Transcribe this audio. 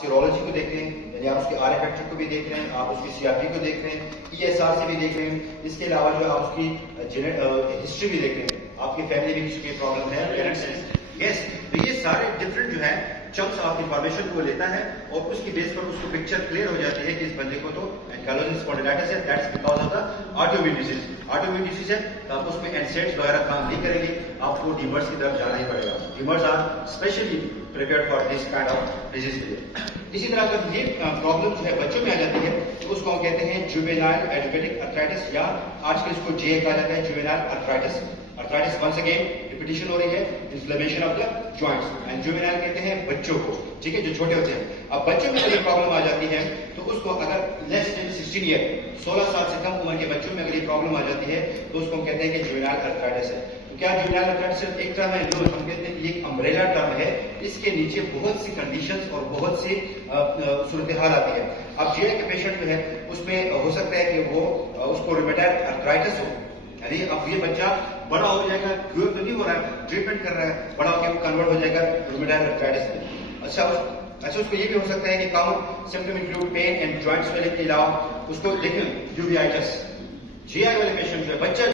Serology को देख रहे हैं, यानी आप उसके आर फैक्टर को भी देख रहे हैं, आप उसकी सीआरपी को देख रहे हैं, ईएसआर से भी देख रहे हैं। इसके अलावा जो आप उसकी हिस्ट्री भी देख रहे हैं, आपकी फैमिली में किसी प्रॉब्लम है, पेरेंट्स हैं, यस। तो ये सारे डिफरेंट जो है चंक्स ऑफ इंफॉर्मेशन को लेता है और उसकी बेस पर उसको पिक्चर क्लियर हो जाती है कि इस बंदे को तो एंकाइलोसिस स्पॉन्डिलाइटिस है, that's because of the autoimmune disease. Autoimmune disease है तो आप उसमें एनसेड्स वगैरह काम नहीं करेंगे, आपको डीमर्स की तरफ जाना ही पड़ेगा। DMARDs are specially prepared for this kind of disease के लिए। इसी तरह अगर ये प्रॉब्लम जो है बच्चों में आ जाती है तो उसको हम कहते हैं जुवेनाइल एडियोबैटिक अर्थराइटिस, या आजकल इसको जे कहा जाता है, juvenile arthritis. Arthritis once again repetition हो रही है, inflammation of the joints, and juvenile कहते हैं बच्चों को, ठीक है, जो छोटे होते हैं। अब बच्चों में अगर ये प्रॉब्लम आ जाती है तो उसको अगर लेस देन 16 ईयर, 16 साल से कम उम्र के बच्चों में अगर ये प्रॉब्लम आ जाती है तो उसको हम कहते हैं कि जुवेनाइल अर्थराइटिस है। तो क्या जुवेनाइल अर्थराइटिस सिर्फ एक टर्म है? नो, हम कहते हैं कि ये एक अम्ब्रेला टर्म है, इसके नीचे बहुत सी कंडीशंस और बहुत सी सूरत हाल आती है। अब जे के पेशेंट जो है उसमें हो सकता है कि वो उसको रूमेटॉइड अर्थराइटिस हो, यानी अब ये बच्चा बड़ा हो जाएगा, ग्रो तो नहीं हो रहा है, ट्रीटमेंट कर रहा है, बड़ा होकर वो कन्वर्ट हो जाएगा रूमेटॉइड अर्थराइटिस में। अच्छा उसको ये भी हो सकता है कि common symptom include pain and joint swelling के अलावा उसको लेकिन यूवीआइटिस, जीआई वाले पेशेंट जो है बच्चा